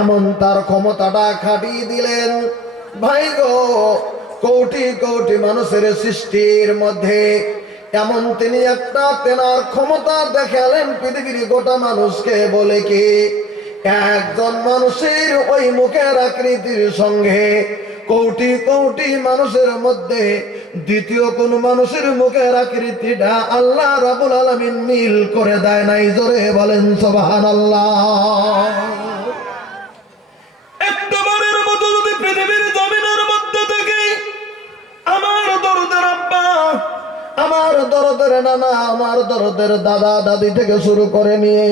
এমন তার ক্ষমতাটা খাটিয়ে দিলেন। ভাই গো, কোটি কোটি মানুষের সৃষ্টির মধ্যে এমন তিনি একটা তেনার ক্ষমতা দেখালেন পৃথিবীর গোটা মানুষকে বলে কি, একজন মানুষের ওই মুখের আকৃতির সঙ্গে কোটি কোটি মানুষের মধ্যে দ্বিতীয় কোন মানুষের মুখের আকৃতিটা আল্লাহ রাবুল আলমিন মিল করে দেয় নাই। জোরে বলেন সোবাহান আল্লাহ একটা বারের মতো যদি পৃথিবীর জমিনের মধ্যে থেকে আমার দরদের আব্বা আমার দরদের নানা, আমার দরদের দাদা দাদি থেকে শুরু করে নিয়ে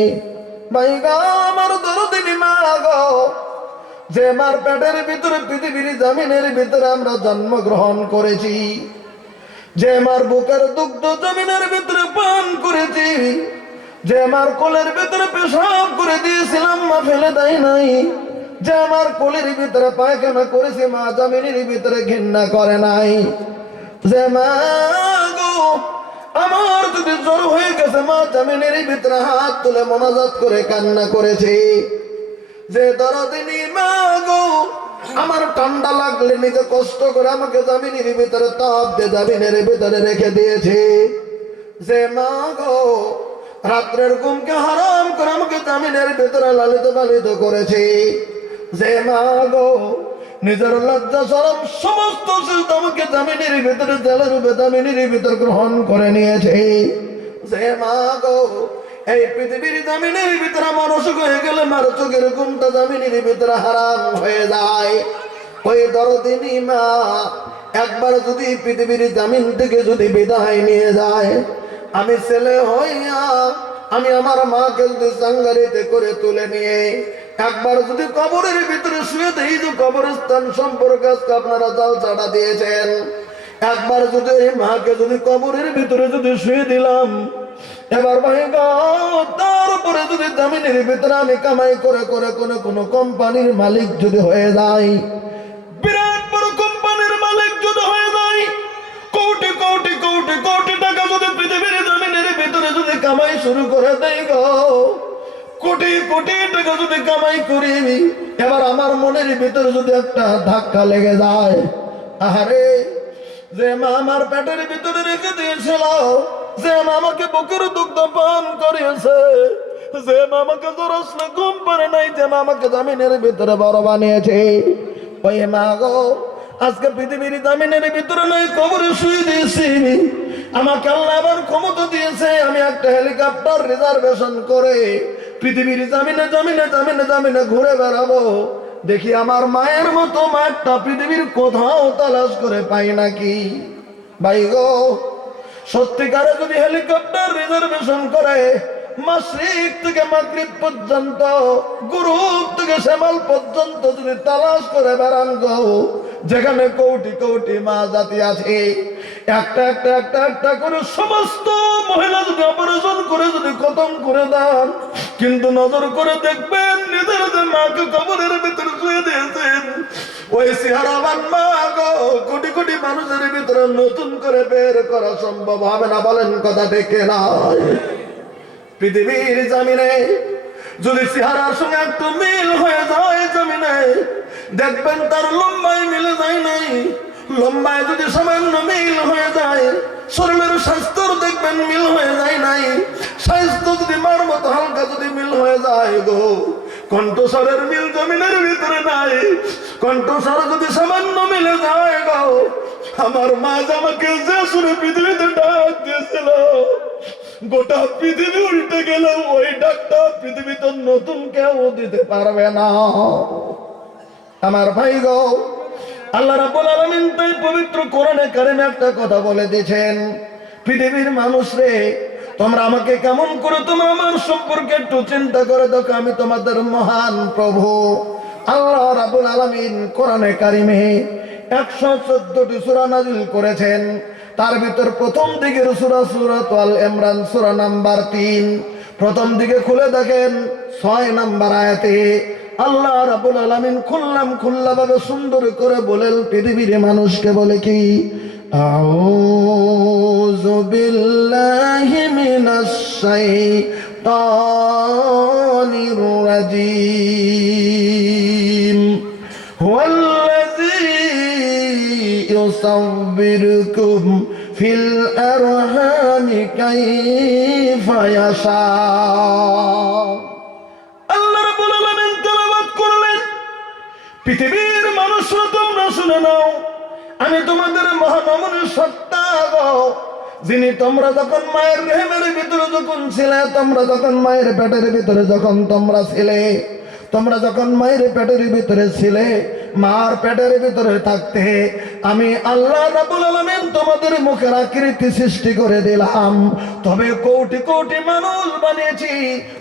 ভাই গো, আমার দরদিনী মা গো, যে মার পেটের ভিতরে, পৃথিবীর জমিনের ভিতরে আমরা জন্মগ্রহণ করেছি, যে মার বুকের দুগ্ধ জমিনের ভিতরে পান করেছি, যে আমার কোলের ভিতরে পেশাব করে দিয়েছিলাম, মা ফেলে দেয় নাই। যে আমার কোলের ভিতরে পায়খানা করেছি, মা জমিনের ভিতরে ঘৃণা করে নাই। যে মা গো, আমার যদি জ্বর হয়ে গেছে, মা জামিনের ভিতরে হাত তুলে মনাজাত করে কান্না করেছে। যে দরদিনী মা গো, আমার ঠান্ডা লাগলে নিজে কষ্ট করে আমাকে জামিনের ভিতরে তাপ জামিনের ভিতরে রেখে দিয়েছে। যে মা গো, রাত্রের ঘুমকে হারাম করে আমাকে জামিনের ভিতরে লালিত পালিত করেছে। যে মা গো নিজের লজ্জা সরম সমস্ত আমাকে জামিনের ভিতরে, জেলের বেদামিনের ভিতর গ্রহণ করে নিয়েছে। মা গো, এই পৃথিবীর জামিনের ভিতরে অসুখ হয়ে গেলে মার চোখের ঘুমটা জামিনের ভিতরে হারাম হয়ে যায়। ওই দরদিনী মা একবার যদি পৃথিবীর জামিন থেকে যদি বিদায় নিয়ে যায়, আমি ছেলে হইয়া আমি আমার মাকে যদি সাঙ্গারিতে করে তুলে নিয়ে একবার যদি কবরের ভিতরে শুয়ে দেই যে কবরস্থান সম্পর্কে আজকে আপনারা জাল চাটা দিয়েছেন। একবার যদি এই মাকে যদি কবরের ভিতরে যদি শুয়ে দিলাম এবার ভাই গো, তারপরে যদি জামিনের ভিতরে আমি কামাই করে করে কোনো কোনো কোম্পানির মালিক যদি হয়ে যায় বিরাট বড় কোম্পানির মালিক যদি হয়ে যায় কোটি কোটি কোটি কোটি টাকা যদি পৃথিবীর জমিনের ভিতরে যদি কামাই শুরু করে দেই গো কোটি কোটি টাকা যদি কামাই করি, এবার আমার মনের ভিতরে যদি একটা ধাক্কা লেগে যায়, আহারে, যে মা আমার পেটের ভিতরে রেখে দিয়েছিল, যে মা আমাকে বুকের দুগ্ধ পান করিয়েছে, যে মা আমাকে জোরসলে ঘুম পারে নাই, যে মা আমাকে জামিনের ভিতরে বড় বানিয়েছে। ওই মা গো, আজকে পৃথিবীর জামিনের ভিতরে নয়, কবরে শুয়ে দিয়েছি। আমাকে আল্লাহ আবার ক্ষমতা দিয়েছে, আমি একটা হেলিকপ্টার রিজার্ভেশন করে পৃথিবীর জামিনে জামিনে জামিনে জামিনে ঘুরে বেড়াবো। দেখি আমার মায়ের মতো মাঠটা পৃথিবীর কোথাও তালাশ করে পাই নাকি? ভাই গো, সত্যিকারে যদি হেলিকপ্টার রিজার্ভেশন করে মাসিক থেকে মাগরিব পর্যন্ত গ্রুপ থেকে শ্যামাল পর্যন্ত যদি তালাশ করে বেড়ান গো যেখানে কোটি কোটি মা জাতি আছে, একটা একটা একটা একটা করে সমস্ত মহিলা যদি অপারেশন করে, যদি খতম করে দেন, কিন্তু নজর করে দেখবেন নিজের যে মাকে কবরের ভিতরে শুয়ে দিয়েছেন, ওই চেহারাবান মা গো, কোটি কোটি মানুষের ভিতরে নতুন করে বের করা সম্ভব হবে না বলেন কথা দেখে না পৃথিবীর জামিনে যদি চেহারার সঙ্গে একটু মিল হয়ে যায় জমিনে দেখবেন তার লম্বায় মিলে যায় নাই। লম্বায় যদি সামান্য মিল হয়ে যায়, শরীরের স্বাস্থ্য দেখবেন মিল হয়ে যায় নাই। স্বাস্থ্য যদি মার মতো হালকা যদি মিল হয়ে যায় গো, কণ্ঠস্বরের মিল জমিনের ভিতরে নাই। কণ্ঠস্বর যদি সামান্য মিলে যায় গো, আমার মা আমাকে যে শুনে পৃথিবীতে ডাক দিয়েছিল, গোটা পৃথিবী উল্টে গেল ওই ডাকটা পৃথিবীতে নতুন কেউ দিতে পারবে না। আমার ভাই গো, আল্লাহ রাব্বুল আলামিন তাই পবিত্র কোরআনে কারিমে একটা কথা বলে দিয়েছেন, পৃথিবীর মানুষ রে, তোমরা আমাকে কেমন করে তোমরা আমার সম্পর্কে একটু চিন্তা করে দেখো, আমি তোমাদের মহান প্রভু। আল্লাহ রাব্বুল আলামিন কোরআনে কারিমে একশো চোদ্দটি সূরা নাজিল করেছেন, তার ভিতর প্রথম দিকের সূরা সূরাত আল ইমরান, সূরা নাম্বার তিন। প্রথম দিকে খুলে দেখেন, ছয় নাম্বার আয়াতে আল্লাহ রাবুল আলামিন খুললাম খুল্লাভাবে সুন্দর করে বলেন পৃথিবীর মানুষকে বলে কি? আউযু বিল্লাহি মিনাশ শাইতানির রাজীম। হুয়াল্লাযী ইউসাব্বিরুকুম ফিল আরহামি কাইফা ইয়াশা। পৃথিবীর মানুষরা তোমরা শুনে নাও। আমি তোমাদের মহানমনের সত্তা যিনি তোমরা যখন মায়ের রেহেমের ভিতরে যখন ছিলে, তোমরা যখন মায়ের পেটের ভিতরে যখন তোমরা ছিলে, তোমরা যখন মায়ের পেটের ভিতরে ছিলে মার পেটের ভিতরে থাকতে আমি আল্লাহ তোমাদের মুখের আকৃতি সৃষ্টি করে দিলাম। তবে কোটি কোটি মানুষ বানিয়েছি,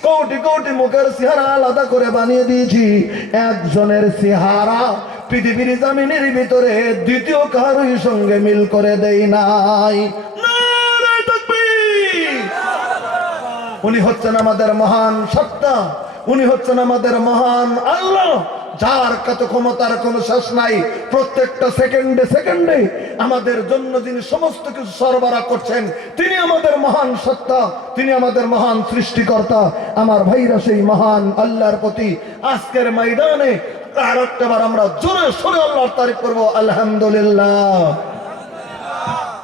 কোটি কোটি মুখের চেহারা আলাদা করে বানিয়ে দিয়েছি। একজনের চেহারা পৃথিবীর জামিনের ভিতরে দ্বিতীয় কারোর সঙ্গে মিল করে দেই নাই। উনি হচ্ছেন আমাদের মহান সত্তা, উনি হচ্ছেন আমাদের মহান আল্লাহ। যার কত ক্ষমতার কোনো শেষ নাই। প্রত্যেকটা সেকেন্ডে সেকেন্ডে আমাদের জন্য যিনি সমস্ত কিছু সরবরাহ করছেন, তিনি আমাদের মহান সত্তা, তিনি আমাদের মহান সৃষ্টিকর্তা। আমার ভাইরা সেই মহান আল্লাহর প্রতি আজকের ময়দানে আর একটাবার আমরা জোরে সরে আল্লাহর তারিফ করব, আলহামদুলিল্লাহ।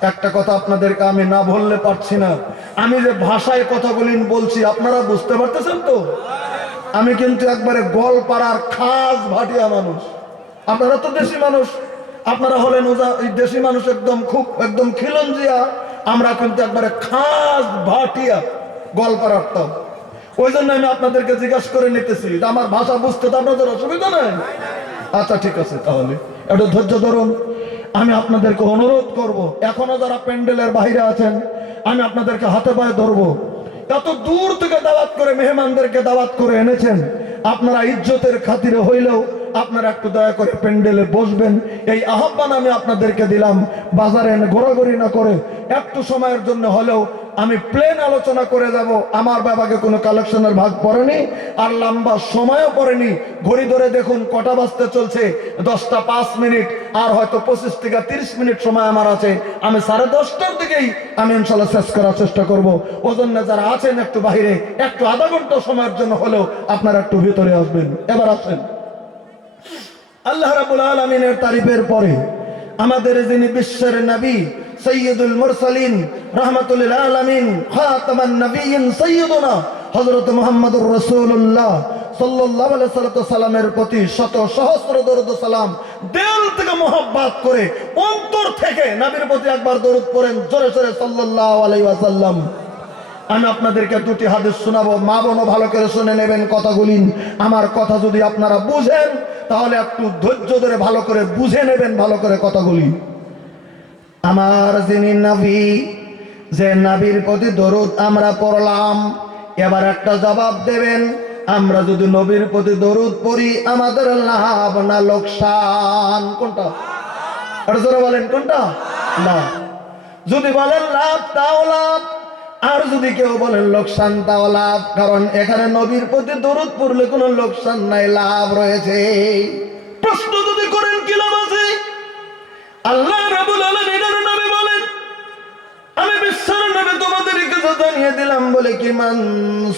একটা কথা আপনাদেরকে আমি না বললে পারছি না। আমি যে ভাষায় কথা কথাগুলি বলছি, আপনারা বুঝতে পারতেছেন তো? আমি কিন্তু একবারে গোলপাড়ার খাস ভাটিয়া মানুষ। আপনারা তো দেশি মানুষ। আপনারা হলেন দেশি মানুষ একদম খুব একদম খিলঞ্জিয়া। আমরা কিন্তু একবারে খাস ভাটিয়া গোলপাড়ার তো ওই জন্য আমি আপনাদেরকে জিজ্ঞাসা করে নিতেছি আমার ভাষা বুঝতে তো আপনাদের অসুবিধা নাই? আচ্ছা ঠিক আছে তাহলে। একটু ধৈর্য ধরুন। আমি আপনাদেরকে অনুরোধ করব, এখনও যারা প্যান্ডেলের বাইরে আছেন, আমি আপনাদেরকে হাতে পায়ে ধরবো। এত দূর থেকে দাওয়াত করে মেহমানদেরকে দাওয়াত করে এনেছেন, আপনারা ইজ্জতের খাতিরে হইলেও আপনারা একটু দয়া করে প্যান্ডেলে বসবেন। এই আহ্বান আমি আপনাদেরকে দিলাম। বাজারে ঘোরাঘুরি না করে একটু সময়ের জন্য হলেও আমি প্লেন আলোচনা করে যাব। আমার বাবাকে কোনো কালেকশনের ভাগ পড়েনি আর লম্বা সময়ও পড়েনি। ঘড়ি ধরে দেখুন কটা বাজতে চলছে। দশটা পাঁচ মিনিট আর হয়তো পঁচিশ থেকে তিরিশ মিনিট সময় আমার আছে। আমি সাড়ে দশটার দিকেই আমি ইনশাল্লাহ শেষ করার চেষ্টা করব। ওজন্য যারা আছেন একটু বাইরে একটু আধা ঘণ্টা সময়ের জন্য হলেও আপনারা একটু ভিতরে আসবেন। এবার আসেন। আল্লাহ রাবুল আলমিনের তারিফের পরে আমাদের যিনি বিশ্বের নবী সৈয়দুল মুরসালিন রহমতুল আলমিন খাতামান সৈয়দনা হজরত মোহাম্মদুর রসুল্লাহ প্রতি শত সহস্র দরুদ সালাম থেকে করে অন্তর থেকে নবীর প্রতি একবার দরুদ পড়েন জোরে জোরে সাল্লাহ আলাই ওয়াসাল্লাম। আমি আপনাদেরকে দুটি হাদিস শোনাবো। মা বোনও ভালো করে শুনে নেবেন কথাগুলি। আমার কথা যদি আপনারা বুঝেন, তাহলে একটু ধৈর্য ধরে ভালো করে বুঝে নেবেন ভালো করে কথাগুলি। আমার যিনি নাভি যে নাভির প্রতি দরুদ আমরা পড়লাম। এবার একটা জবাব দেবেন, আমরা যদি নবীর প্রতি দরুদ পড়ি, আমাদের লাভ না লোকসান? কোনটা? আর বলেন, কোনটা? না। যদি বলেন লাভ, তাও লাভ। আর যদি কেউ বলেন লোকসান, তাও লাভ। কারণ এখানে নবীর প্রতি দরুদ পড়লে কোনো লোকসান নাই, লাভ রয়েছে। প্রশ্ন যদি করেন, কি লাভ আছে? আল্লাহ রাব্বুল আলামিনের জানিয়ে দিলাম বলে কি, মান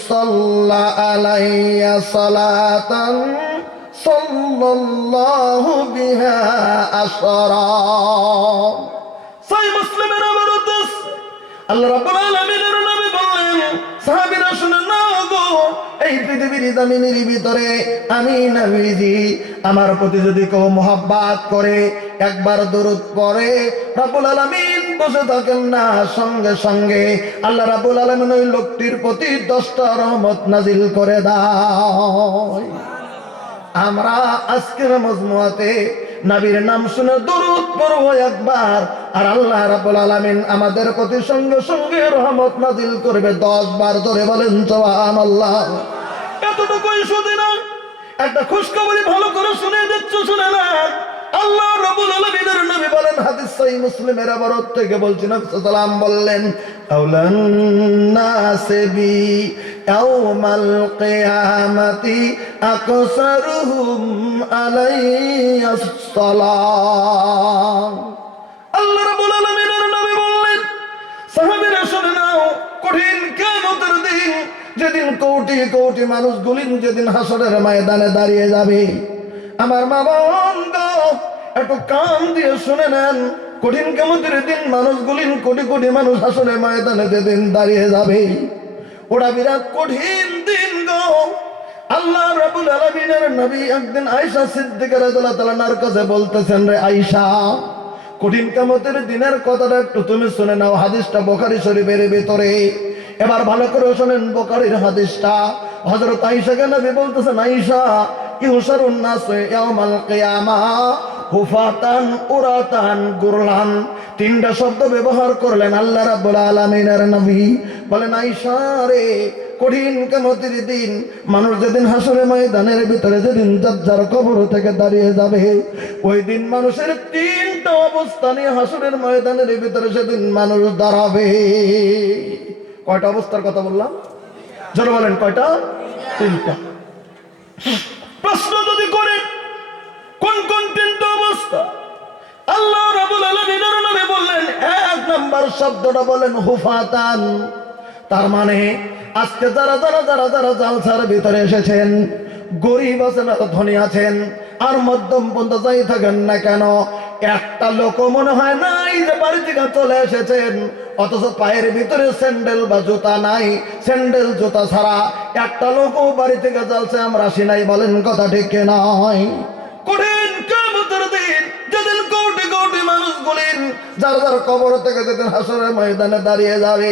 সাল্লা আলাইয়া সালাতান সাল্লাল্লাহু বিহা মুসলিমের আল্লাহ রাব্বুল আলামিনের বলেন, সাহাবীরা শুনে নাও গো, এই পৃথিবীর ভিতরে আমি নবীজি আমার প্রতি যদি কেউ মোহাব্বাত করে, একবার দরুদ পড়ে, রাব্বুল আলামিন বসে থাকেন না, সঙ্গে সঙ্গে আল্লাহ রাব্বুল আলামিন ওই লোকটির প্রতি দশটা রহমত নাজিল করে দাও আমরা আজকের মজমুয়াতে নবীর নাম শুনে দরুদ পড়ব একবার, আর আল্লাহ রাব্বুল আলামিন আমাদের প্রতি সঙ্গে সঙ্গে রহমত নাজিল করবে দশ বার ধরে বলেন জবান আল্লাহ এতটুকুই শুধু না, একটা খুশখবরি ভালো করে শুনে দিচ্ছ শুনে না আল্লাহ রাব্বুল আলামিনের নবী বলেন, হাদিস সহিহ মুসলিমের আবারত থেকে বলছি নবী সাল্লাম বললেন আউলান নাসে বি ইয়াউমাল কিয়ামাতি আকসারুহুম আলাইয়াস সালাম। আল্লাহ রাব্বুল আলামিনের নবী বললেন, সাহাবীরা শুনে নাও, কঠিন কিয়ামতের দিন যেদিন কোটি কোটি মানুষ গুলিন যেদিন হাসরের ময়দানে দাঁড়িয়ে যাবে আমার মা বোন গো, একটু কান দিয়ে শুনে নেন। কঠিন কেমতের দিন মানুষগুলি কোটি কোটি মানুষ আসলে ময়দানে যেদিন দাঁড়িয়ে যাবে। ওরা বিরাট কঠিন দিন গো। আল্লাহ রাবুল আলমিনের নবী একদিন আয়সা সিদ্দিকের তালার কাছে বলতেছেন রে আয়সা কঠিন কামতের দিনের কথাটা একটু তুমি শুনে নাও হাদিসটা বোখারি শরীফের ভিতরে। এবার ভালো করে শোনেন বোখারির হাদিসটা। হযরত আয়েশাকে নবী বলতেছেন আয়েশা ইউসারুন নাস ইয়াউমাল কিয়ামা, হুফাতান, উরাতান, গুরলান। তিনটা শব্দ ব্যবহার করলেন আল্লাহ রাব্বুল আলামিনের নবী। বলেন, আয়েশা রে, কঠিন কেমতির দিন। মানুষ যেদিন হাসরে ময়দানের ভিতরে যেদিন যার কবর থেকে দাঁড়িয়ে যাবে, ওই দিন মানুষের তিনটা অবস্থা নিয়ে হাসরের ময়দানের ভিতরে সেদিন মানুষ দাঁড়াবে। কয়টা অবস্থার কথা বললাম? জোরে বলেন, কয়টা? তিনটা। প্রশ্ন যদি করেন কোন কোন তিনটা অবস্থা? আল্লাহ রাবুল আলমিনের নামে বললেন, এক নাম্বার শব্দটা বলেন হুফাতান। তার মানে আজকে যারা যারা যারা যারা জালসার ভিতরে এসেছেন, গরিব আছেন, আর ধনী আছেন, আর মধ্যম পন্থ যাই থাকেন না কেন, একটা লোক মনে হয় নাই যে বাড়ি চলে এসেছেন। অথচ পায়ের ভিতরে স্যান্ডেল বা জুতা নাই। স্যান্ডেল, জুতা ছাড়া একটা লোকও বাড়ি থেকে চলছে আমরা সিনাই বলেন কথা ঠিক নয় কঠিন কামতের দিন, যেদিন কোটি কোটি মানুষ মানুষগুলির যার যার কবর থেকে যেদিন হাসরের ময়দানে দাঁড়িয়ে যাবে।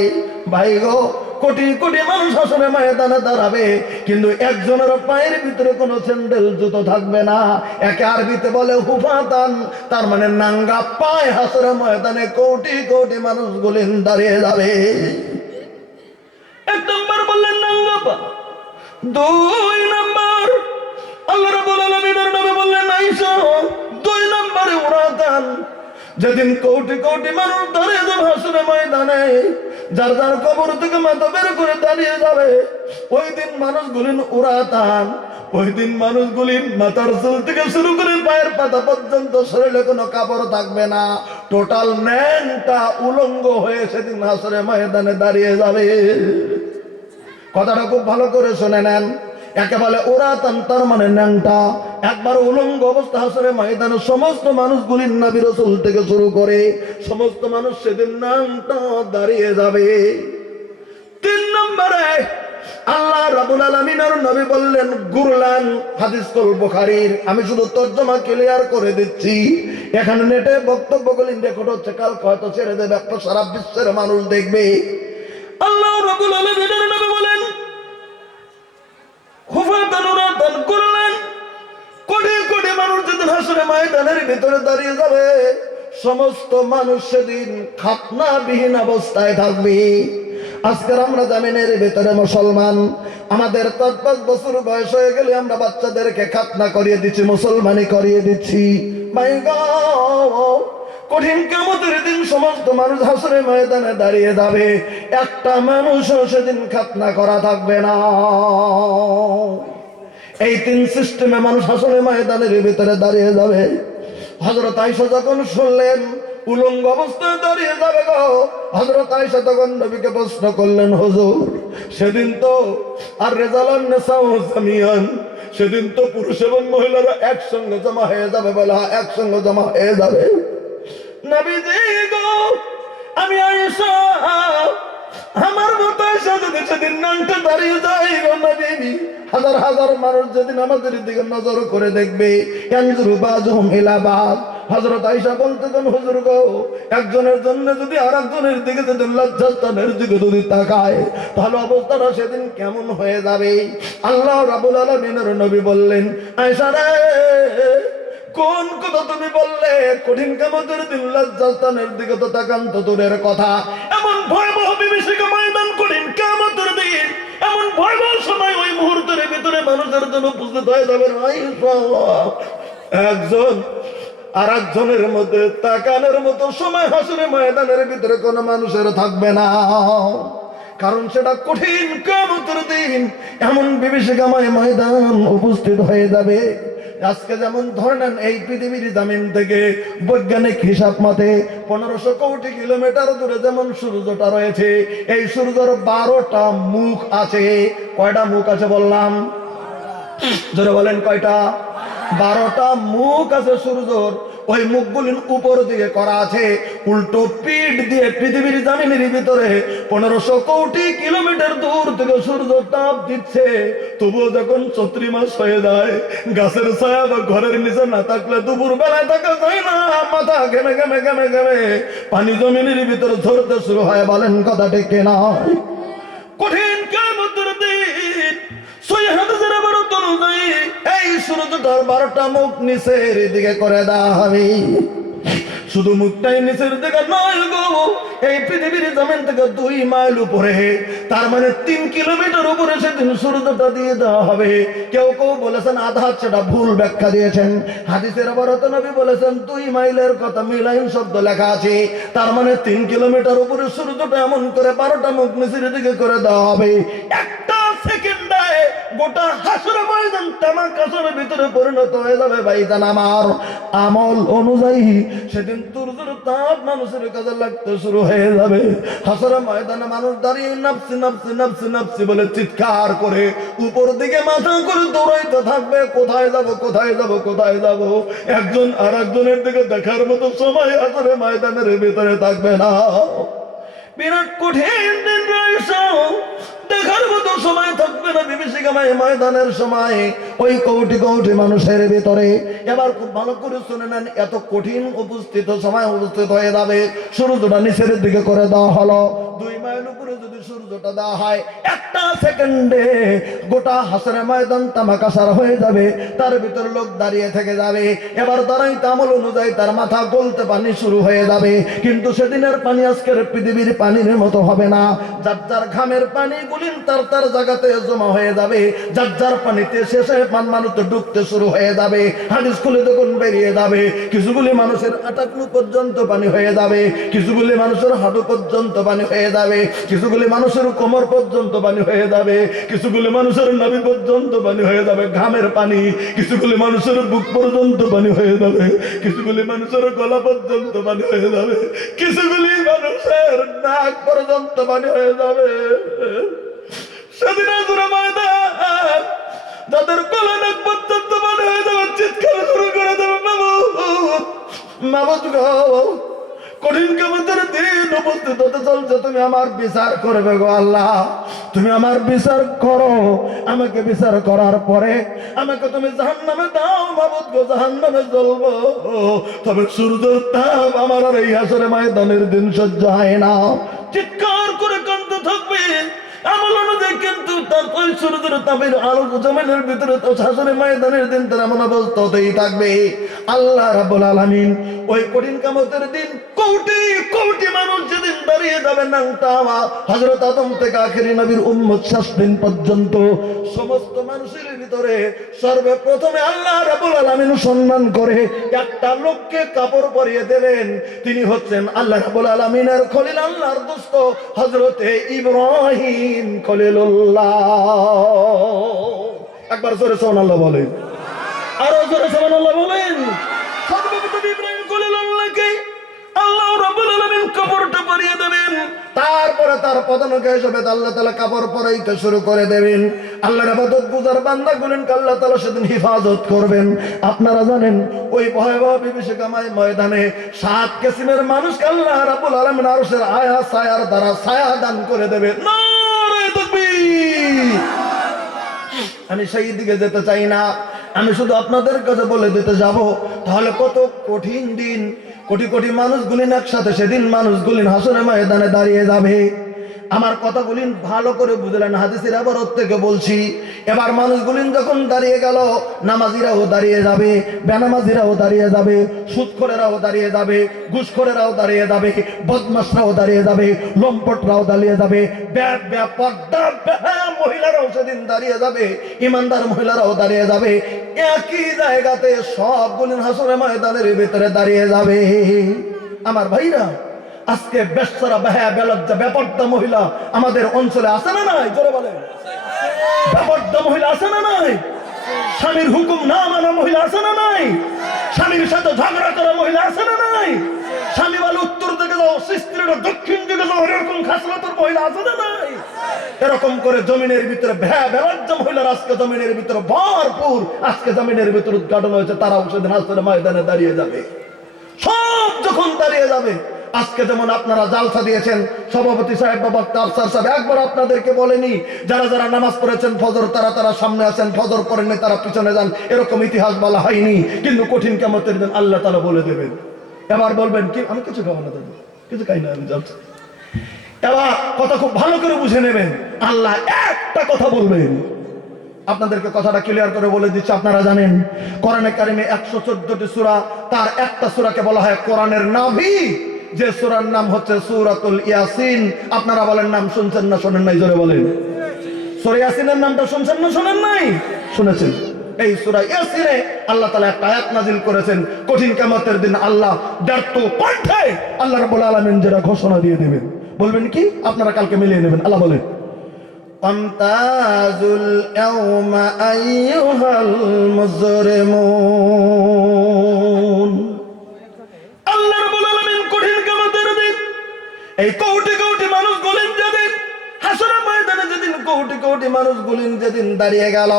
ভাই গো কোটি কোটি মানুষ হাসনের ময়দানে দাঁড়াবে। কিন্তু একজনের পায়ের ভিতরে কোনো স্যান্ডেল, জুতো থাকবে না। একে আরবিতে বলে হুফাতান। তার মানে নাঙ্গা পায় হাসনের ময়দানে কোটি কোটি মানুষ মানুষগুলি দাঁড়িয়ে যাবে। এক নম্বর বললেন নাঙ্গা পা। দুই নম্বর। আল্লাহ রাব্বুল আলামিনের নামে বললেন, আইসা। দুই নম্বরে উড়াতান যেদিন কোটি কোটি মানুষ দাঁড়িয়ে যাবে হাসুরে ময়দানে, যার যার কবর থেকে মাথা বের করে দাঁড়িয়ে যাবে ওই দিন মানুষগুলি উড়াতান ওই দিন মানুষগুলি মাথার চুল থেকে শুরু করে পায়ের পাতা পর্যন্ত শরীরে কোনো কাপড় থাকবে না। টোটাল ন্যাংটা উলঙ্গ হয়ে সেদিন হাসরে ময়দানে দাঁড়িয়ে যাবে। কথাটা খুব ভালো করে শুনে নেন। একেবারে ওরা তার মানে ন্যাংটা। একবার উলঙ্গ অবস্থা হাসরে ময়দানে সমস্ত মানুষগুলির নবী রসুল থেকে শুরু করে সমস্ত মানুষ সেদিন ন্যাংটা দাঁড়িয়ে যাবে। তিন নম্বরে আল্লাহ রাবুল আলমিনের নবী বললেন, গুরলান, হাদিস কল বুখারীর। আমি শুধু তর্জমা ক্লিয়ার করে দিচ্ছি। এখানে নেটে বক্তব্যগুলি রেকর্ড হচ্ছে, কালকে হয়তো ছেড়ে দেবে, একটা সারা বিশ্বের মানুষ দেখবে। আল্লাহ রাব্বুল আলামিনের নামে বলেন দাঁড়িয়ে যাবে, সমস্ত অবস্থায় থাকবে। আজকের আমরা জামিনের ভিতরে মুসলমান। আমাদের চার পাঁচ বছর বয়স হয়ে গেলে আমরা বাচ্চাদেরকে খাতনা করিয়ে দিচ্ছি, মুসলমানি করিয়ে দিচ্ছি। My God! কঠিন কামতের দিন সমস্ত মানুষ হাসরে ময়দানে দাঁড়িয়ে যাবে। একটা মানুষও সেদিন খাতনা করা থাকবে না। এই তিন সিস্টেমে মানুষ হাসনে ময়দানের ভিতরে দাঁড়িয়ে যাবে। হজরত আইসা যখন শুনলেন উলঙ্গ অবস্থায় দাঁড়িয়ে যাবে গো। হজরত আইসা তখন নবীকে প্রশ্ন করলেন হজুর সেদিন তো আর রেজালান জামিয়ান সেদিন তো পুরুষ এবং মহিলারা একসঙ্গে জমা হয়ে যাবে বলে হ্যাঁ, একসঙ্গে জমা হয়ে যাবে। গো, আমি আমার যদি হাজার হাজার মানুষ আমাদের দিকে করে দেখবে একজনের জন্য যদি আর একজনের দিকে যদি লজ্জাস্থানের দিকে যদি তাকায়, তাহলে অবস্থাটা সেদিন কেমন হয়ে যাবে? আল্লাহ রাব্বুল আলামিনের নবী বললেন, আয়েশা রে কোন কথা তুমি বললে? কঠিন কামতের দিন লজ্জাস্থানের দিকে তো তাকান তো দূরের কথা। এমন ভয়াবহ বিভীষিকা ময়দান কঠিন কামতের দিন। এমন ভয়াবহ সময় ওই মুহূর্তের ভিতরে মানুষের জন্য উপস্থিত হয়ে যাবেন একজন আর একজনের মধ্যে তাকানের মতো সময় হাসুরে ময়দানের ভিতরে কোনো মানুষের থাকবে না। কারণ সেটা কঠিন কামতের দিন, এমন বিভীষিকাময় ময়দান উপস্থিত হয়ে যাবে। আজকে যেমন ধরে নেন এই পৃথিবীর জামিন থেকে বৈজ্ঞানিক হিসাব মতে পনেরোশো কোটি কিলোমিটার দূরে যেমন সূর্যটা রয়েছে, এই সূর্যর বারোটা মুখ আছে। কয়টা মুখ আছে বললাম? ধরে বলেন কয়টা? বারোটা মুখ আছে সূর্যর। ওই মুখগুলি উপর দিকে করা আছে উল্টো পিঠ দিয়ে পৃথিবীর জামিনের ভিতরে পনেরোশো কোটি কিলোমিটার দূর থেকে সূর্য তাপ দিচ্ছে। তবুও যখন চৈত্রি মাস হয়ে যায়, গাছের ছায়া বা ঘরের নিচে না থাকলে দুপুর বেলায় থাকা যায় না। মাথা ঘেমে ঘেমে ঘেমে ঘেমে পানি জমিনের ভিতরে ধরতে শুরু হয়। বলেন কথা ঠিক না অনুযায়ী এই সূর্যটার বারোটা মুখ নিচের দিকে করে হবে শুধু মুখটাই নিচের দিকে নয় গো, এই পৃথিবীর জমিন থেকে দুই মাইল উপরে, তার মানে তিন কিলোমিটার উপরে সেদিন দিয়ে দেওয়া হবে। কেউ কেউ বলেছেন আধা সেটা ভুল ব্যাখ্যা দিয়েছেন। হাদিসের আবারত নবী বলেছেন, দুই মাইলের কথা মিলাইন শব্দ লেখা আছে। তার মানে তিন কিলোমিটার উপরে সূর্যটা এমন করে বারোটা মুখ নিচের দিকে করে দেওয়া হবে। একটা গোটা হাসর ময়দান কাসরের ভিতরে পরিণত হয়ে যাবে ভাইজান আমার। আমল অনুযায়ী সেদিন তুরজুর তাপ মানুষের কাজে লাগতে শুরু হয়ে যাবে। হাসর ময়দানে মানুষ দাঁড়িয়ে নাপসি নাপসি নাপসি নাপসি বলে চিৎকার করে উপর দিকে মাথা করে দৌড়াইতে থাকবে। কোথায় যাব কোথায় যাব কোথায় যাব? একজন আর একজনের দিকে দেখার মতো সময় হাসরে ময়দানের ভিতরে থাকবে না। বিরাট কঠিন দিন রয়েছে। দেখার মতো সময় থাকবে না বিভীষিকাময় ময়দানের সময়। ওই কোটি কোটি মানুষের ভিতরে। এবার খুব ভালো করে শুনে নেন, এত কঠিন উপস্থিত সময় উপস্থিত হয়ে যাবে। সূর্যটা নিচের দিকে করে দেওয়া হলো। দুই মাইল উপরে যদি সূর্যটা দেওয়া হয়, একটা সেকেন্ডে গোটা হাসরে ময়দান তামাকাসার হয়ে যাবে। তার ভিতরে লোক দাঁড়িয়ে থেকে যাবে। এবার দাঁড়াই তামল অনুযায়ী তার মাথা গলতে পানি শুরু হয়ে যাবে। কিন্তু সেদিনের পানি আজকের পৃথিবীর পানির মতো হবে না। যার যার ঘামের পানি গুলিন তার তার জায়গাতে জমা হয়ে যাবে। যার যার পানিতে শেষে পান মানুষ ডুবতে শুরু হয়ে যাবে। হাদিস খুলে তখন বেরিয়ে যাবে। কিছুগুলি মানুষের আটাকলু পর্যন্ত পানি হয়ে যাবে। কিছুগুলি মানুষের হাঁটু পর্যন্ত পানি হয়ে যাবে। কিছুগুলি মানুষের কোমর পর্যন্ত পানি হয়ে যাবে। কিছুগুলি মানুষের নাভি পর্যন্ত পানি হয়ে যাবে। ঘামের পানি। কিছুগুলি মানুষের বুক পর্যন্ত পানি হয়ে যাবে। কিছুগুলি মানুষের গলা পর্যন্ত পানি হয়ে যাবে। কিছুগুলি মানুষের নাক পর্যন্ত পানি হয়ে যাবে। সেদিন আজরা ময়দান যাদের গলা নাক পর্যন্ত পানি হয়ে যাবে চিৎকার শুরু করে দেবে মামুদ মামুদ কঠিন কেমতের দিন উপস্থিত হতে চলছে, তুমি আমার বিচার করবে গো আল্লাহ। তুমি আমার বিচার করো। আমাকে বিচার করার পরে আমাকে তুমি জাহান নামে দাও, মাবুদ গো জাহান নামে জ্বলবো। তবে সূর্যের তাপ আমার আর এই হাসরে ময়দানের দিন সহ্য হয় না। চিৎকার করে কান্দতে থাকবে। আমল অনুযায়ী কিন্তু তার তাপের আলো জমিনের ভিতরে তো শাসনে ময়দানের দিন তার থাকবে। আল্লাহ রাব্বুল আলামিন ওই কঠিন কামতের দিন কোটি কোটি মানুষ যেদিন দাঁড়িয়ে যাবে নাংটামা হযরত আদম থেকে আখেরি নবীর উম্মত শেষ দিন পর্যন্ত সমস্ত মানুষের ভিতরে সর্বপ্রথমে আল্লাহ রাব্বুল আলামিন সম্মান করে একটা লোককে কাপড় পরিয়ে দেবেন তিনি হচ্ছেন আল্লাহ রাব্বুল আলামিনের খলিল, আল্লাহর দোস্ত হযরতে ইব্রাহিম। একবার জোরে বলেন। আরও জোরে আল্লাহ দেবেন। তারপরে তার পদনকে হিসেবে আল্লাহ তাআলা কাপড় পরাইতে শুরু করে দেবেন। আল্লাহর ইবাদত বুজার বান্দা গুলেন আল্লাহ তাআলা সেদিন হিফাজত করবেন। আপনারা জানেন, ওই ভয়াবহ বিভীষিকাময় ময়দানে সাত কিসিমের মানুষকে আল্লাহ রাবুল আলামিন আরশের আয়া, ছায়ার দ্বারা ছায়া দান করে দেবে নারে আমি সেই দিকে যেতে চাই না। আমি শুধু আপনাদের কাছে বলে দিতে যাব, তাহলে কত কঠিন দিন। কোটি কোটি মানুষগুলিন একসাথে, সেদিন মানুষগুলিন হাসনে ময়দানে দাঁড়িয়ে যাবে। আমার কথাগুলি ভালো করে বুঝলেন হাদিসের আবার ওর থেকে বলছি। এবার মানুষগুলিন যখন দাঁড়িয়ে গেল, নামাজিরাও দাঁড়িয়ে যাবে, বেনামাজিরাও দাঁড়িয়ে যাবে, সুৎখরেরাও দাঁড়িয়ে যাবে, ঘুষখোরেরাও দাঁড়িয়ে যাবে বদমাসরাও দাঁড়িয়ে যাবে, লম্পটরাও দাঁড়িয়ে যাবে, ব্যাপ পর্দা মহিলারাও সেদিন দাঁড়িয়ে যাবে, ইমানদার মহিলারাও দাঁড়িয়ে যাবে, একই জায়গাতে সবগুলিন হাসরে ময়দানের ভিতরে দাঁড়িয়ে যাবে। আমার ভাইরা আজকে বেশরা বেহায়া বেলজ্জা ব্যাপারটা মহিলা আমাদের অঞ্চলে আছে না নাই? জোরে বলে ব্যাপারটা মহিলা আছে না নাই? স্বামীর হুকুম না মানা মহিলা আছে না নাই? স্বামীর সাথে ঝগড়া করা মহিলা আছে না নাই? স্বামী বলে উত্তর দিকে যাও, স্ত্রীরা দক্ষিণ দিকে যাও, এরকম খাসলাতর মহিলা আছে না নাই? এরকম করে জমিনের ভিতরে ভ্যা বেলাজ্য মহিলার আজকে জমিনের ভিতরে ভরপুর, আজকে জমিনের ভিতরে উদ্ঘাটন হয়েছে, তারাও সেদিন আসলে ময়দানে দাঁড়িয়ে যাবে। সব যখন দাঁড়িয়ে যাবে আজকে যেমন আপনারা জালসা দিয়েছেন, সভাপতি সাহেব বা বক্তা আফসার সাহেব, একবার আপনাদেরকে বলেনি, যারা যারা নামাজ পড়েছেন, ফজর, তারা তারা সামনে আছেন, ফজর পড়েননি তারা পিছনে যান, এরকম ইতিহাস বলা হয়নি, কিন্তু কঠিন কেমতের দিন আল্লাহ তালা বলে দেবেন। এবার বলবেন কি, আমি কিছু খাব না দাদা কিছু খাই না আমি যাচ্ছি এবার কথা খুব ভালো করে বুঝে নেবেন, আল্লাহ একটা কথা বলবেন। আপনাদেরকে কথাটা ক্লিয়ার করে বলে দিচ্ছি, আপনারা জানেন, কোরআনে কারিমে একশো চোদ্দটি সুরা, তার একটা সুরাকে বলা হয় কোরআনের নাভি। যে সুরার নাম হচ্ছে সুরাতুল ইয়াসিন, আপনারা বলেন নাম শুনছেন না, শোনেন নাই, জোরে বলেন। সুরা ইয়াসিনের নামটা শুনছেন না, শোনেন নাই? শুনেছেন। এই সুরা ইয়াসিনে আল্লাহ তালা একটা আয়াত নাজিল করেছেন, কঠিন কিয়ামতের দিন আল্লাহ ব্যর্থ কণ্ঠে আল্লাহ রাব্বুল আলামিন যারা ঘোষণা দিয়ে দেবেন। বলবেন কি? আপনারা কালকে মিলিয়ে নেবেন, আল্লাহ বলেন। অন্তাজুল আইয়ুহাল মুজরিমুন। কোটি কোটি মানুষ গুলিন যেদিন দাঁড়িয়ে গেল।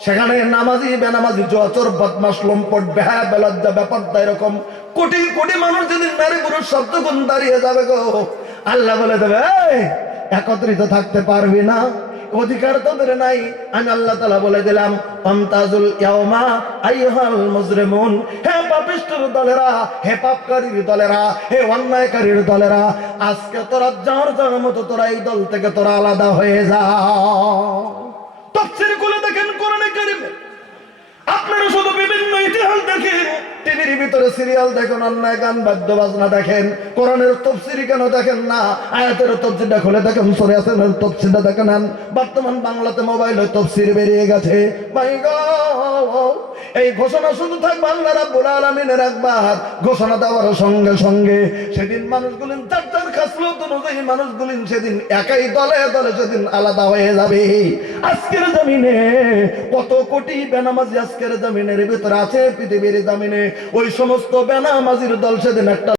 সেখানে নামাজি বেনামাজি জোয়াচর বদমাস লম্পট বেহা বেলজ্জা ব্যাপারটা এরকম কোটি কোটি মানুষ যেদিন নারী পুরুষ শব্দগুণ দাঁড়িয়ে যাবে গো। আল্লাহ বলে দেবে "এই, একত্রিত থাকতে পারবি না। অধিকার তোদের নাই। আমি আল্লাহ তালা বলে দিলাম আমতাজুল ইয়াউমা আইহাল মুজরিমুন। হে পাপিষ্ঠর দলেরা, হে পাপকারীর দলেরা, হে অন্যায়কারীর দলেরা, আজকে তোরা যার যার মতো তোরা এই দল থেকে তোরা আলাদা হয়ে যা। তাফসীর খুলে দেখেন কোরআনে কারিমে। আপনারা শুধু বিভিন্ন ইতিহাস দেখেন। টিভির ভিতরে সিরিয়াল দেখেন, অন্যায় গান বাদ্য বাজনা দেখেন, কোরআনের তফসিরি কেন দেখেন না? আয়াতের তফসিরটা খুলে দেখেন, সরে আসেন তফসিরটা দেখেন। বর্তমান বাংলাতে মোবাইলে তফসির বেরিয়ে গেছে। এই ঘোষণা শুধু থাকবে আল্লাহ রাব্বুল আলামিনের একবার। ঘোষণা দেওয়ার সঙ্গে সঙ্গে সেদিন মানুষগুলি যার যার খাসলত অনুযায়ী মানুষগুলি সেদিন একাই দলে দলে সেদিন আলাদা হয়ে যাবে। আজকের জমিনে কত কোটি বেনামাজি আজকের জমিনের ভিতরে আছে, পৃথিবীর জমিনে। ওই সমস্ত বেনামাজির দল সেদিন একটা